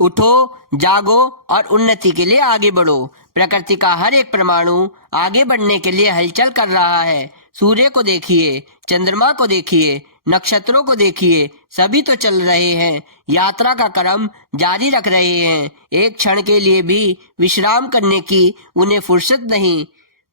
उठो, जागो और उन्नति के लिए आगे बढ़ो। प्रकृति का हर एक परमाणु आगे बढ़ने के लिए हलचल कर रहा है। सूर्य को देखिए, चंद्रमा को देखिए, नक्षत्रों को देखिए, सभी तो चल रहे हैं, यात्रा का क्रम जारी रख रहे हैं। एक क्षण के लिए भी विश्राम करने की उन्हें फुर्सत नहीं।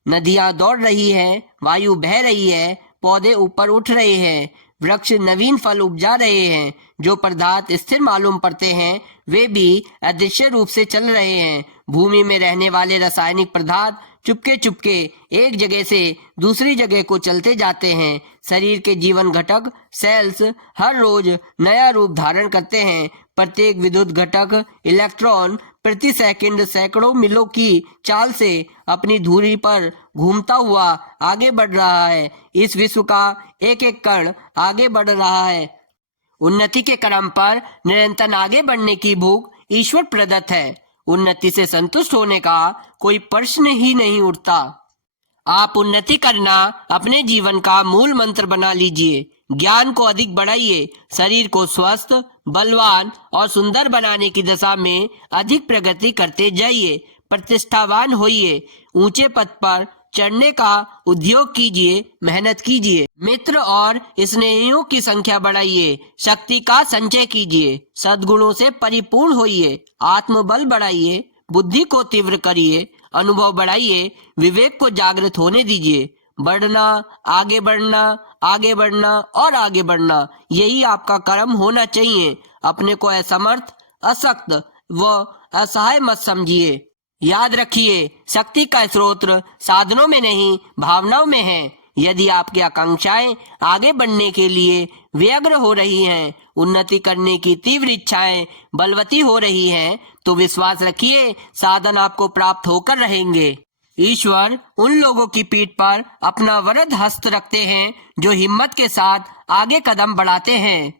नदियां दौड़ रही हैं, वायु बह रही है, पौधे ऊपर उठ रहे हैं, वृक्ष नवीन फल उपजा रहे हैं। जो पदार्थ स्थिर मालूम पड़ते हैं वे भी अदृश्य रूप से चल रहे हैं। भूमि में रहने वाले रासायनिक पदार्थ चुपके चुपके एक जगह से दूसरी जगह को चलते जाते हैं। शरीर के जीवन घटक सेल्स हर रोज नया रूप धारण करते हैं। प्रत्येक विद्युत घटक इलेक्ट्रॉन प्रति सेकंड सैकड़ों मीलों की चाल से अपनी धुरी पर घूमता हुआ आगे बढ़ रहा है। इस विश्व का एक एक कण आगे बढ़ रहा है। उन्नति के क्रम पर निरंतर आगे बढ़ने की भूख ईश्वर प्रदत्त है। उन्नति से संतुष्ट होने का कोई प्रश्न ही नहीं उठता। आप उन्नति करना अपने जीवन का मूल मंत्र बना लीजिए। ज्ञान को अधिक बढ़ाइए, शरीर को स्वस्थ, बलवान और सुंदर बनाने की दिशा में अधिक प्रगति करते जाइए। प्रतिष्ठावान होइए, ऊंचे पद पर चढ़ने का उद्योग कीजिए, मेहनत कीजिए। मित्र और स्नेहियों की संख्या बढ़ाइए, शक्ति का संचय कीजिए, सद्गुणों से परिपूर्ण होइए, आत्मबल बढ़ाइए, बुद्धि को तीव्र करिए, अनुभव बढ़ाइए, विवेक को जागृत होने दीजिए। बढ़ना, आगे बढ़ना, आगे बढ़ना और आगे बढ़ना, यही आपका कर्म होना चाहिए। अपने को असमर्थ, अशक्त व असहाय मत समझिए। याद रखिए, शक्ति का स्रोत साधनों में नहीं, भावनाओं में है। यदि आपकी आकांक्षाएं आगे बढ़ने के लिए व्यग्र हो रही हैं, उन्नति करने की तीव्र इच्छाएं बलवती हो रही हैं, तो विश्वास रखिए, साधन आपको प्राप्त होकर रहेंगे। ईश्वर उन लोगों की पीठ पर अपना वरद हस्त रखते हैं जो हिम्मत के साथ आगे कदम बढ़ाते हैं।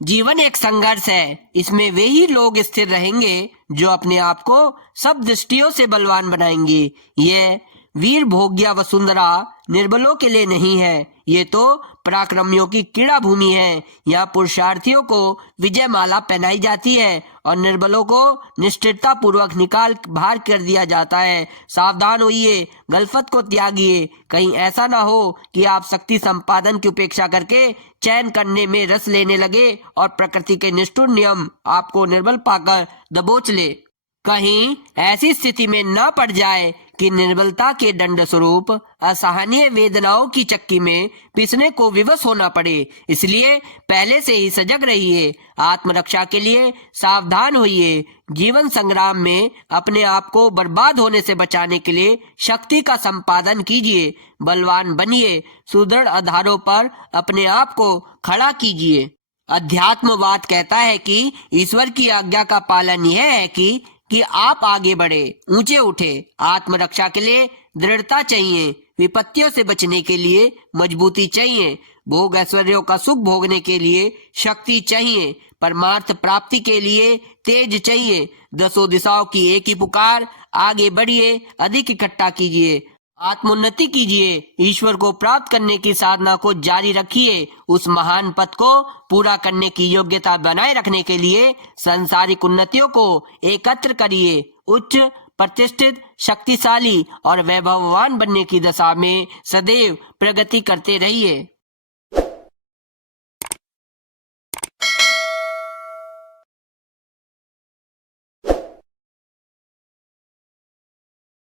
जीवन एक संघर्ष है, इसमें वे ही लोग स्थिर रहेंगे जो अपने आप को सब दृष्टियों से बलवान बनाएंगे। यह वीर भोग्या वसुंधरा निर्बलों के लिए नहीं है, ये तो पराक्रमियों की क्रीड़ा भूमि है। यहाँ पुरुषार्थियों को विजय माला पहनाई जाती है और निर्बलों को निष्ठुरता पूर्वक निकाल बाहर कर दिया जाता है। सावधान होइए, गलफत को त्यागिए। कहीं ऐसा ना हो कि आप शक्ति संपादन की उपेक्षा करके चयन करने में रस लेने लगे और प्रकृति के निष्ठुर नियम आपको निर्बल पाकर दबोच ले। कहीं ऐसी स्थिति में न पड़ जाए कि निर्बलता के दंड स्वरूप असहनीय वेदनाओं की चक्की में पिसने को विवश होना पड़े। इसलिए पहले से ही सजग रहिए, आत्मरक्षा के लिए सावधान होइए। जीवन संग्राम में अपने आप को बर्बाद होने से बचाने के लिए शक्ति का संपादन कीजिए, बलवान बनिए, सुदृढ़ आधारों पर अपने आप को खड़ा कीजिए। अध्यात्मवाद कहता है कि ईश्वर की आज्ञा का पालन यह है कि आप आगे बढ़े, ऊंचे उठे। आत्मरक्षा के लिए दृढ़ता चाहिए, विपत्तियों से बचने के लिए मजबूती चाहिए, भोग ऐश्वर्यों का सुख भोगने के लिए शक्ति चाहिए, परमार्थ प्राप्ति के लिए तेज चाहिए। दसों दिशाओं की एक ही पुकार, आगे बढ़िए, अधिक इकट्ठा कीजिए, आत्मोन्नति कीजिए, ईश्वर को प्राप्त करने की साधना को जारी रखिए। उस महान पद को पूरा करने की योग्यता बनाए रखने के लिए सांसारिक उन्नतियों को एकत्र करिए। उच्च, प्रतिष्ठित, शक्तिशाली और वैभववान बनने की दशा में सदैव प्रगति करते रहिए।